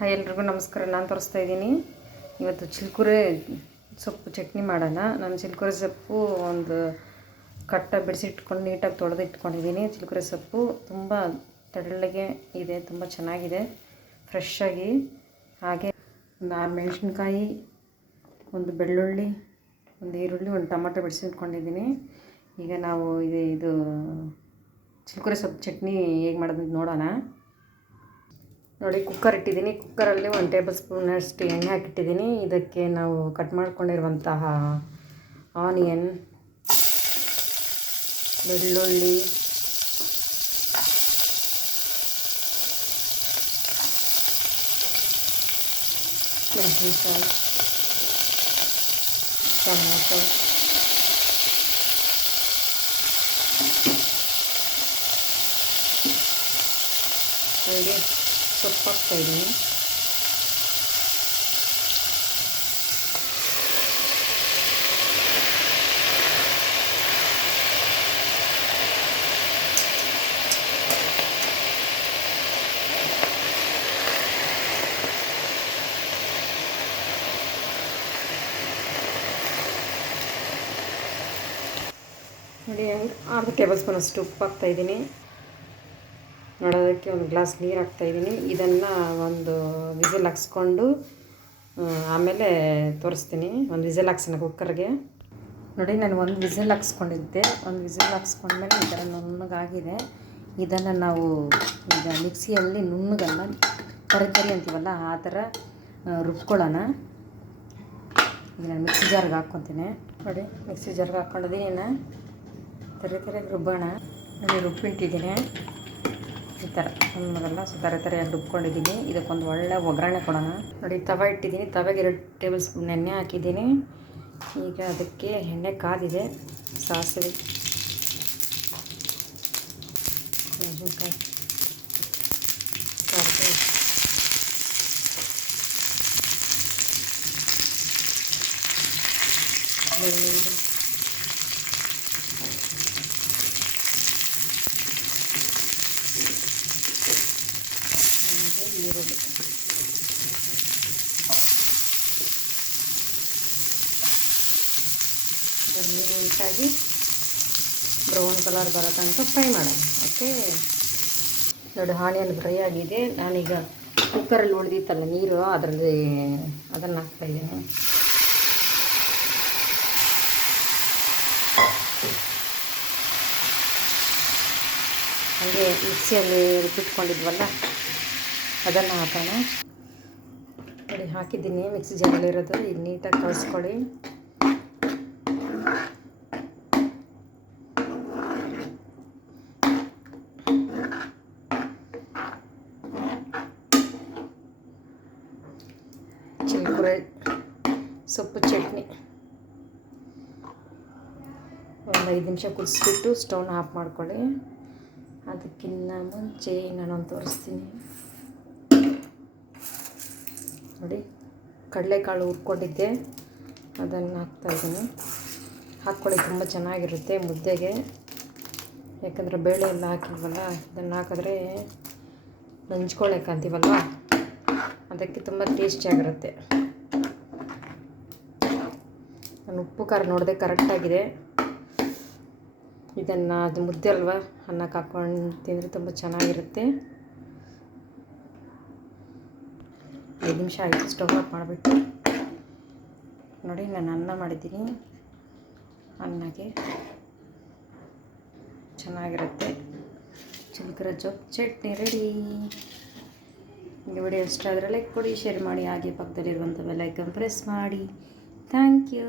Hi ಎಲ್ರಿಗೂ ನಮಸ್ಕಾರ. ನಾನು ತೋರಿಸ್ತಾ ಇದ್ದೀನಿ ಇವತ್ತು ಚಿಲ್ಕುರೆ ಸೊಪ್ಪು ಚಟ್ನಿ ಮಾಡೋಣ. ನಾನು ಚಿಲ್ಕುರೆ ಸೊಪ್ಪು ಒಂದು ಕಟ್ಟ ಬಿಡಿಸಿಟ್ಕೊಂಡು ನೀಟಾಗಿ ತೊಳೆದು ಇಟ್ಕೊಂಡಿದ್ದೀನಿ. ಚಿಲ್ಕುರೆ ಸೊಪ್ಪು ತುಂಬ ತೆಳ್ಳಗೆ ಇದೆ, ತುಂಬ ಚೆನ್ನಾಗಿದೆ, ಫ್ರೆಶ್ ಆಗಿ. ಹಾಗೆ ಒಂದು 6 ಮೆಣಸಿನ್ಕಾಯಿ, ಒಂದು ಬೆಳ್ಳುಳ್ಳಿ, ಒಂದು ಈರುಳ್ಳಿ, ಒಂದು ಟೊಮೆಟೊ ಬಿಡಿಸಿಟ್ಕೊಂಡಿದ್ದೀನಿ. ಈಗ ನಾವು ಇದು ಚಿಲ್ಕುರೆ ಸೊಪ್ಪು ಚಟ್ನಿ ಹೇಗೆ ಮಾಡೋದು ನೋಡೋಣ. ನೋಡಿ, ಕುಕ್ಕರ್ ಇಟ್ಟಿದ್ದೀನಿ. ಕುಕ್ಕರಲ್ಲಿ 1 ಟೇಬಲ್ ಸ್ಪೂನಷ್ಟು ಎಣ್ಣೆ ಹಾಕಿಟ್ಟಿದ್ದೀನಿ. ಇದಕ್ಕೆ ನಾವು ಕಟ್ ಮಾಡ್ಕೊಂಡಿರುವಂತಹ ಆನಿಯನ್, ಬೆಳ್ಳುಳ್ಳಿ, ಮೆಣಸಿನ್ಕಾಯಿ, ಟೊಮೊಟೊ, ಹಾಗೆ ಸೊಪ್ಪು ಹಾಕ್ತಾಯಿದ್ದೀನಿ. ನೋಡಿ, 6 ಟೇಬಲ್ ಸ್ಪೂನಷ್ಟು ಉಪ್ಪು ಹಾಕ್ತಾಯಿದ್ದೀನಿ. ನೋಡೋದಕ್ಕೆ ಒಂದು ಗ್ಲಾಸ್ ನೀರು ಹಾಕ್ತಾಯಿದ್ದೀನಿ. ಇದನ್ನು ಒಂದು ವಿಸಿಲ್ ಹಾಕ್ಸ್ಕೊಂಡು ಆಮೇಲೆ ತೋರಿಸ್ತೀನಿ. ಒಂದು ವಿಸಿಲ್ ಹಾಕ್ಸೋಣ ಕುಕ್ಕರ್ಗೆ. ನೋಡಿ, ನಾನು ಒಂದು ವಿಸಿಲ್ ಹಾಕ್ಸ್ಕೊಂಡಿದ್ದೆ. ಒಂದು ವಿಸಿಲ್ ಹಾಕ್ಸ್ಕೊಂಡ್ಮೇಲೆ ಈ ಥರ ನುಣ್ಣಗಾಗಿದೆ. ಇದನ್ನು ನಾವು ಈಗ ಮಿಕ್ಸಿಯಲ್ಲಿ ನುಣ್ಣಗಲ್ಲ, ತರಿ ಅಂತೀವಲ್ಲ ಆ ಥರ ರುಬ್ಕೊಳ್ಳೋಣ. ಈಗ ನಾನು ಮಿಕ್ಸಿ ಜಾರ್ಗೆ ಹಾಕ್ಕೊತೀನಿ. ನೋಡಿ, ಮಿಕ್ಸಿ ಜಾರ್ಗೆ ಹಾಕ್ಕೊಂಡಿದ್ದೀನಿ. ತರಿ ರುಬ್ಬೋಣ. ನೋಡಿ, ರುಬ್ಬಿಟ್ಟಿದ್ದೀನಿ. ಈ ಥರ ನುಣ್ಣಗಲ್ಲ, ತರಿಯಾಗಿ ರುಬ್ಕೊಂಡಿದ್ದೀನಿ. ಇದಕ್ಕೊಂದು ಒಳ್ಳೆ ಒಗ್ಗರಣೆ ಕೊಡೋಣ. ನೋಡಿ, ತವೆ ಇಟ್ಟಿದ್ದೀನಿ. ತವೆಗೆ 2 ಟೇಬಲ್ ಸ್ಪೂನ್ ಎಣ್ಣೆ ಹಾಕಿದ್ದೀನಿ. ಈಗ ಅದಕ್ಕೆ ಎಣ್ಣೆ ಕಾದಿದೆ. ಸಾಸಿವೆ, ಮೆಣಸಿನ್ಕಾಯಿ, ಕರಿಬೇವು, ಬೆಳ್ಳುಳ್ಳಿ, ಈರುಳ್ಳಿ, ಇದನ್ನು ನೀಟಾಗಿ ಬ್ರೌನ್ ಕಲರ್ ಬರೋ ತನಕ ಫ್ರೈ ಮಾಡೋಣ. ಓಕೆ. ನೋಡಿ, ಆನಿಯನ್ ಫ್ರೈ ಆಗಿದೆ. ನಾನೀಗ ಕುಕ್ಕರಲ್ಲಿ ಉಳಿದಿತ್ತಲ್ಲ ನೀರು, ಅದರಲ್ಲಿ ಅದನ್ನು ಹಾಕ್ತಾಯಿದ್ದೀನಿ. ಹಾಗೆ ಮಿಕ್ಸಿಯಲ್ಲಿ ರುಬ್ಬಿಟ್ಕೊಂಡಿದ್ವಲ್ಲ ಅದನ್ನು ಹಾಕೋಣ. ನೋಡಿ, ಹಾಕಿದ್ದೀನಿ. ಮಿಕ್ಸಿ ಜಾರಲ್ಲಿರೋದು ಈಗ ನೀಟಾಗಿ ಕಳಿಸ್ಕೊಳ್ಳಿ. ಚಿಲ್ಕುರೆ ಸೊಪ್ಪು ಚಟ್ನಿ ಒಂದು 5 ನಿಮಿಷ ಕುದಿಸ್ಬಿಟ್ಟು ಸ್ಟವ್ನ ಆಫ್ ಮಾಡ್ಕೊಳ್ಳಿ. ಅದಕ್ಕಿಂತ ಮುಂಚೆ ನಾನೊಂದು ತೋರಿಸ್ತೀನಿ. ನೋಡಿ, ಕಡಲೆಕಾಳು ಹುರ್ಕೊಂಡಿದ್ದೆ, ಅದನ್ನು ಹಾಕ್ತಾಯಿದ್ದೀನಿ. ಹಾಕ್ಕೊಳ್ಳಿ, ತುಂಬ ಚೆನ್ನಾಗಿರುತ್ತೆ ಮುದ್ದೆಗೆ. ಯಾಕಂದರೆ ಬೇಳೆ ಎಲ್ಲ ಹಾಕಿಲ್ವಲ್ಲ, ಇದನ್ನು ಹಾಕಿದ್ರೆ ನಂಚ್ಕೊಳ್ಳೋಕೆ ಅಂತೀವಲ್ವ, ಅದಕ್ಕೆ ತುಂಬ ಟೇಸ್ಟಿಯಾಗಿರುತ್ತೆ. ನಾನು ಉಪ್ಪು ಖಾರ ನೋಡಿದೆ, ಕರೆಕ್ಟಾಗಿದೆ. ಇದನ್ನು ಅದು ಮುದ್ದೆ ಅಲ್ವಾ, ಅನ್ನಕ್ಕೆ ಹಾಕ್ಕೊಂಡು ತಿಂದರೆ ತುಂಬ ಚೆನ್ನಾಗಿರುತ್ತೆ. 5 ನಿಮಿಷ ಆಯಿತು. ಸ್ಟವ್ ಆಫ್ ಮಾಡಿಬಿಟ್ಟು ನೋಡಿ, ನಾನು ಅನ್ನ ಮಾಡಿದ್ದೀನಿ. ಅನ್ನಕ್ಕೆ ಚೆನ್ನಾಗಿರುತ್ತೆ. ಚಿಲ್ಕುರೆ ಸೊಪ್ಪು ಚಟ್ನಿ ರೆಡಿ. ವಿಡಿಯೋ ಇಷ್ಟ ಆದರೆ ಲೈಕ್ ಕೊಡಿ, ಶೇರ್ ಮಾಡಿ. ಹಾಗೆ ಪಕ್ಕದಲ್ಲಿರುವಂಥ ಬೆಲ್ ಐಕಾನ್ ಪ್ರೆಸ್ ಮಾಡಿ. Thank you.